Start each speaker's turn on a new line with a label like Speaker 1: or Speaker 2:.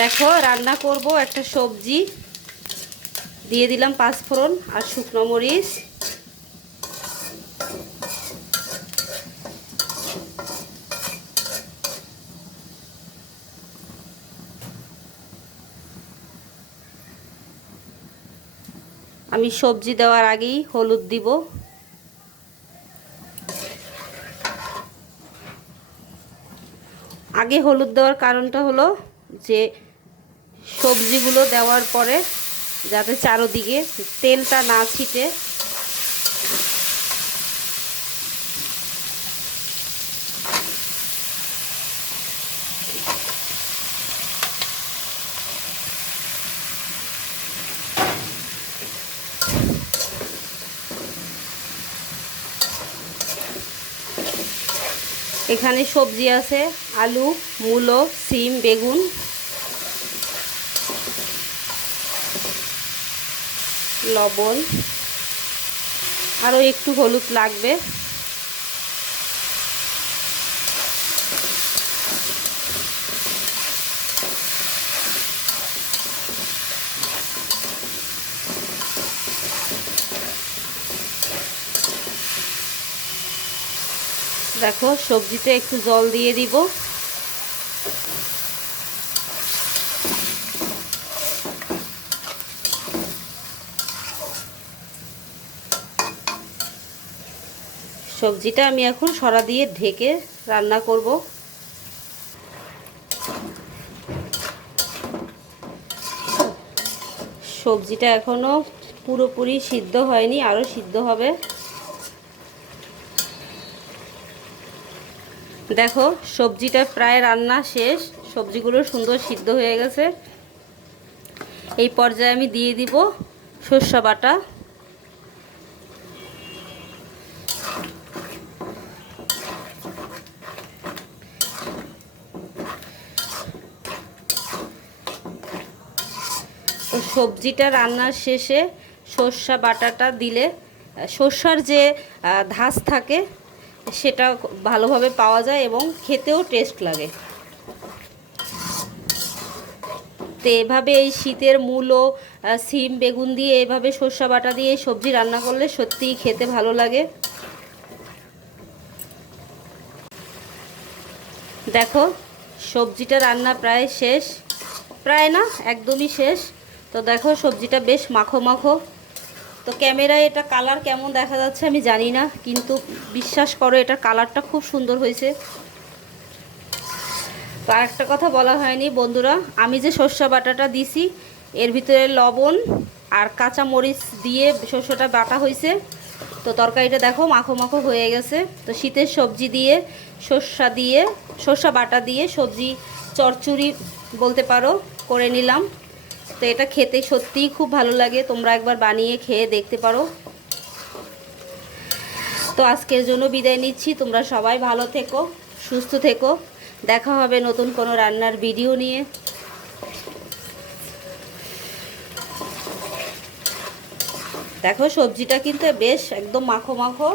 Speaker 1: দেখো, রান্না করব একটা সবজি। দিয়ে দিলাম পাঁচফোড়ন আর শুকনো মরিচ। আমি সবজি দেওয়ার আগেই হলুদ দিব। আগে হলুদ দেওয়ার কারণটা হলো যে সবজিগুলো দেওয়ার পরে যাতে চারোদিকে তেলটা না ছিটে। এখানে সবজি আছে, আলু, মূলো, সিম, বেগুন। লবণ আরও একটু হলুদ লাগবে। দেখো সবজিতে একটু জল দিয়ে দিব। সবজিটা আমি এখন সরা দিয়ে ঢেকে রান্না করব। সবজিটা এখনও পুরোপুরি সিদ্ধ হয়নি আরও সিদ্ধ হবে। দেখো, সবজিটা প্রায় রান্না শেষ, সবজিগুলো সুন্দর সিদ্ধ হয়ে গেছে। এই পর্যায়ে আমি দিয়ে দিব সর্ষা বাটা। সবজিটা রান্নার শেষে সর্ষা বাটাটা দিলে, সর্ষার যে ধাস থাকে, সেটা ভালোভাবে পাওয়া যায় এবং খেতেও টেস্ট লাগে। তো এভাবে এই শীতের মূলো সিম, বেগুন দিয়ে এভাবে সর্ষা বাটা দিয়ে সবজি রান্না করলে সত্যিই খেতে ভালো লাগে। দেখো, সবজিটা রান্না প্রায় শেষ। প্রায় না, একদমই শেষ। তো দেখো, সবজিটা বেশ মাখো মাখো। তো ক্যামেরায় এটা কালার কেমন দেখা যাচ্ছে আমি জানি না, কিন্তু বিশ্বাস করো, এটার কালারটা খুব সুন্দর হয়েছে। তো আরেকটা কথা বলা হয়নি, বন্ধুরা, আমি যে সর্ষা বাটাটা দিছি, এর ভিতরে লবণ আর কাঁচা মরিচ দিয়ে শস্যটা বাটা হয়েছে। তো তরকারিটা দেখো, মাখো মাখো হয়ে গেছে। তো শীতের সবজি দিয়ে, সর্ষা দিয়ে, সর্ষা বাটা দিয়ে সবজি চরচুরি বলতে পারো, করে নিলাম। তো এটা খেতে সত্যিই খুব ভালো লাগে। তোমরা একবার বানিয়ে খেয়ে দেখতে পারো। তো আজকের জন্য বিদায় নিচ্ছি। তোমরা সবাই ভালো থেকো, সুস্থ থেকো। দেখা হবে নতুন কোনো রান্নার ভিডিও নিয়ে। দেখো সবজিটা কিন্তু বেশ একদম মাখো মাখো।